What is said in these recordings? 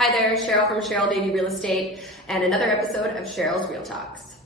Hi there, Cheryl from Cheryl Davey Real Estate and another episode of Cheryl's Real Talks.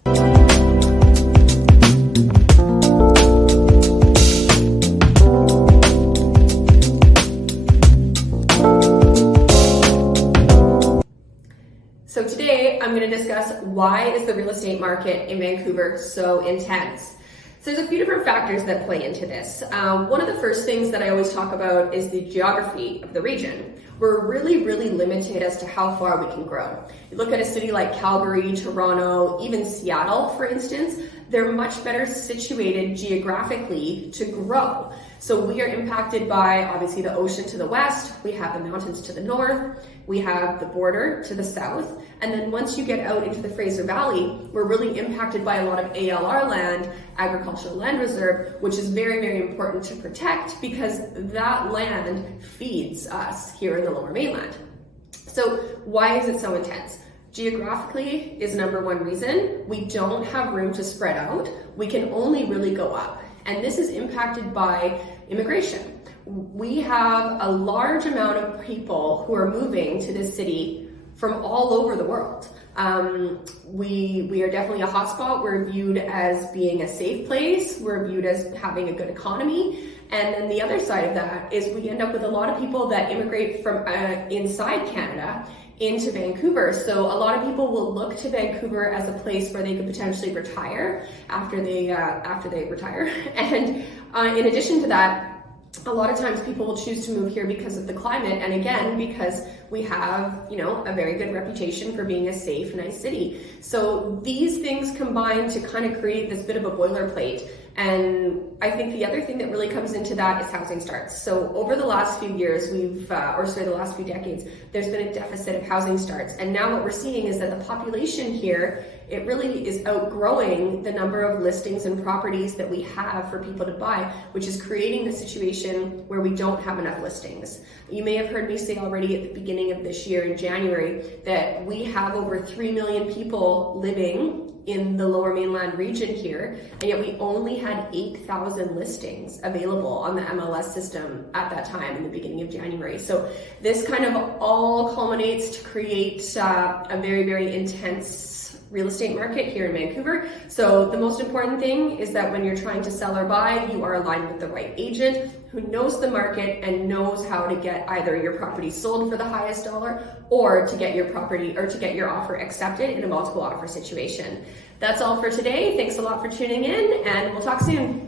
So today I'm going to discuss why is the real estate market in Vancouver so intense. So there's a few different factors that play into this. One of the first things that I always talk about is the geography of the region. We're really limited as to how far we can grow. You look at a city like Calgary, Toronto, even Seattle, for instance, they're much better situated geographically to grow. So we are impacted by obviously the ocean to the west, we have the mountains to the north, we have the border to the south, and then once you get out into the Fraser Valley, we're really impacted by a lot of ALR land, agricultural land reserve, which is very important to protect because that land feeds us here in the Lower Mainland. So why is it so intense? Geographically is number one reason. We don't have room to spread out. We can only really go up. And this is impacted by immigration. We have a large amount of people who are moving to this city from all over the world. We are definitely a hotspot. We're viewed as being a safe place. We're viewed as having a good economy. And then the other side of that is we end up with a lot of people that immigrate from inside Canada into Vancouver. So a lot of people will look to Vancouver as a place where they could potentially retire after they retire. And in addition to that, a lot of times people will choose to move here because of the climate, and again, because we have, a very good reputation for being a safe, nice city. So these things combine to kind of create this bit of a boilerplate. And I think the other thing that really comes into that is housing starts. So over the last few years, the last few decades, there's been a deficit of housing starts. And now what we're seeing is that the population here, it really is outgrowing the number of listings and properties that we have for people to buy, which is creating the situation where we don't have enough listings. You may have heard me say already at the beginning of this year in January that we have over 3 million people living in the Lower Mainland region here, and yet we only had 8,000 listings available on the MLS system at that time in the beginning of January. So this kind of all culminates to create a very intense real estate market here in Vancouver. So the most important thing is that when you're trying to sell or buy, you are aligned with the right agent who knows the market and knows how to get either your property sold for the highest dollar or to get your property or to get your offer accepted in a multiple offer situation. That's all for today. Thanks a lot for tuning in, and we'll talk soon.